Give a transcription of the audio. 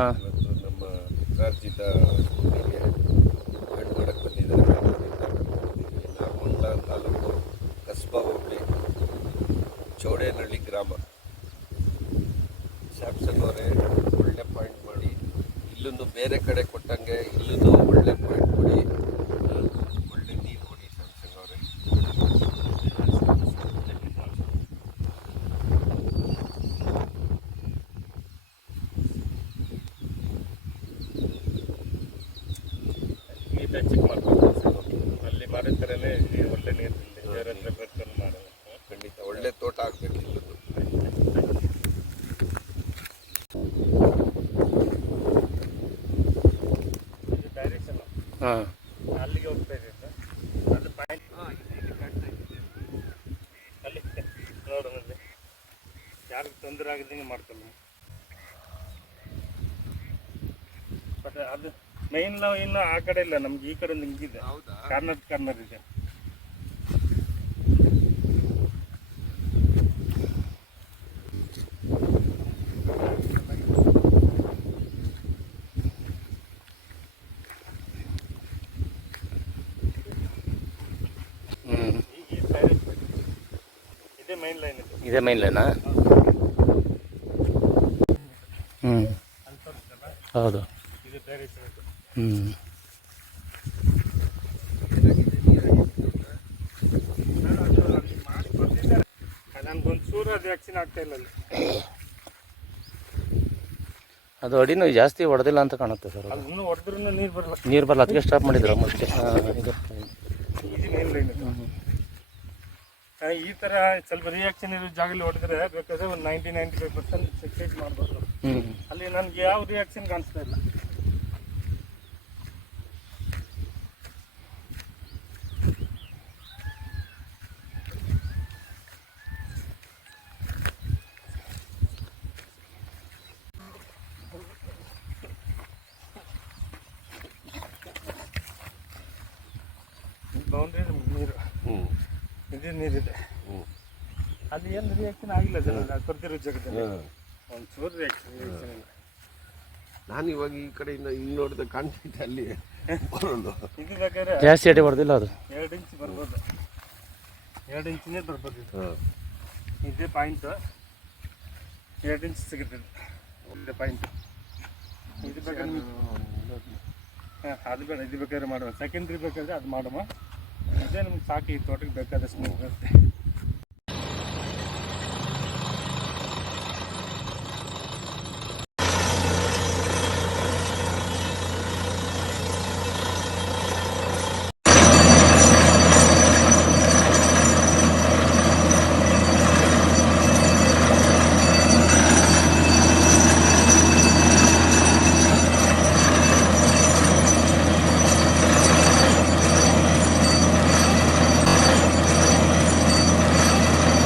ಇವತ್ತು ನಮ್ಮ ರಾಜ್ಯದ ಹುಡುಗಿಗೆ ಗಂಡು ಮಾಡಕ್ಕೆ ಬಂದಿದ್ದಾರೆ. ನಾಗಮಂಗಲ ತಾಲೂಕು ಕಸ್ಬಾ ಹೋಬಳಿ ಚೌಡೇನಹಳ್ಳಿ ಗ್ರಾಮ. ಸ್ಯಾಮ್ಸಂಗ್ ಅವರೇ ಒಳ್ಳೆ ಪಾಯಿಂಟ್ ಮಾಡಿ, ಇಲ್ಲೂ ಬೇರೆ ಕಡೆ ಕೊಟ್ಟಂಗೆ ಇಲ್ಲೂ ಒಳ್ಳೆ ಪಾಯಿಂಟ್ ಕೊಡಿ, ಒಳ್ಳೆ ನೀರು ಕೊಡಿ ಸ್ಯಾಮ್ಸಂಗ್ ಅವರೇ. ನೀಟಾಗಿ ಚೆಕ್ ಮಾಡ್ಬೇಕು ಅಲ್ಲಿ ಮಾಡಿದ ಥರನೇ ಒಳ್ಳೆ ನೀರು ಬೇರೆ ಹತ್ರ ಬರ್ಕೊಂಡು ಮಾಡೋದು. ಖಂಡಿತ ಒಳ್ಳೆ ತೋಟ ಆಗಬೇಕು ಇಲ್ಲೂ. ಡೈರೆಕ್ಷನ್ ಹಾಂ, ಅಲ್ಲಿಗೆ ಹೋಗ್ತಾ ಇದೆ ಸರ್. ಅದು ಪಾಯಿಂಟ್ ಇಲ್ಲಿ ಕಾಣ್ತಾ ಇದೆ. ಅಲ್ಲಿ ನೋಡೋಣ, ಯಾರಿಗೂ ತೊಂದರೆ ಆಗದಂಗೆ ಮಾಡ್ಕೊಳ್ಳ. ಬಟ್ ಅದು ಮೈನ್ ಇನ್ನು ಆ ಕಡೆ ಇಲ್ಲ, ನಮ್ಗೆ ಈ ಕಡೆ ಹಿಂಗಿದೆ, ಕಾರ್ನರ್ ಇದೆ. ಇದೇ ಮೈನ್ ಲೈನ್ ಇದೆ. ಇದೇ ಮೈನ್ ಲೈನಾ? ಹ್ಞೂ, ಹೌದು. ಇದು ಡೈರೆಕ್ಷನ್ ಇದೆ. ನನ್ಗೊಂದು ಚೂರು ರಿಯಾಕ್ಷನ್ ಆಗ್ತಾ ಇಲ್ಲ ಅಲ್ಲಿ. ಅದು ಅಡಿನೂ ಜಾಸ್ತಿ ಹೊಡೆದಿಲ್ಲ ಅಂತ ಕಾಣುತ್ತೆ ಸರ್. ಅದು ಇನ್ನೂ ಹೊಡೆದ್ರೂ ನೀರು ಬರಲ್ಲ. ನೀರು ಬರಲ್ಲ, ಅದಕ್ಕೆ ಸ್ಟಾಪ್ ಮಾಡಿದ್ರು ಮತ್ತೆ. ಇದು ಮೇನ್ ಲೈನ್. ಈ ಥರ ಸ್ವಲ್ಪ ರಿಯಾಕ್ಷನ್ ಇರೋ ಜಾಗದಲ್ಲಿ ಹೊಡೆದ್ರೆ ಬೇಕಾದ್ರೆ ಒಂದು 90-95% ಸಕ್ಸೆಸ್ ಮಾಡ್ಬೋದು. ಅಲ್ಲಿ ನನಗೆ ಯಾವ ರಿಯಾಕ್ಷನ್ ಕಾಣಿಸ್ತಾ ಇಲ್ಲ. ಬೌಂಡ್ರಿ ನೀರು, ಇದೇ ನೀರಿದೆ. ಅಲ್ಲಿ ಏನು ರಿಯಾಕ್ಷನ್ ಆಗಿಲ್ಲ ಸರ್, ಕೊಡ್ತಿರೋ ಜಾಗದಲ್ಲಿ ಒಂದು ಚೂರು ರಿಯಾಕ್ಷನ್ ಇಲ್ಲ. ನಾನು ಇವಾಗ ಈ ಕಡೆಯಿಂದ ಇಲ್ಲಿ ನೋಡಿದ ಕಾಣ್ತೈತೆ ಅಲ್ಲಿ ಬರೋದು. ಇದು ಬೇಕಾದ್ರೆ ಜಾಸ್ತಿ ಅಡಿ ಹೊಡೆದಿಲ್ಲ, ಅದು 2 ಇಂಚ್ ಬರ್ಬೋದು, 2 ಇಂಚಿನೇ ಬರ್ಬೋದು. ಇದೇ ಪಾಯಿಂಟ್ 2 ಇಂಚ್ ಸಿಗುತ್ತದೆ, ಒಳ್ಳೆ ಪಾಯಿಂಟ್. ಇದು ಬೇಕಾದ್ರೆ ಅದು ಬೇಡ, ಇದು ಬೇಕಾದ್ರೆ ಮಾಡುವ. ಸೆಕೆಂಡ್ರಿ ಬೇಕಾದ್ರೆ ಅದು ಮಾಡುವ. ಇದೇ ನಮ್ಗೆ ಸಾಕು, ಈ ತೋಟಕ್ಕೆ ಬೇಕಾದಷ್ಟು ಬರುತ್ತೆ.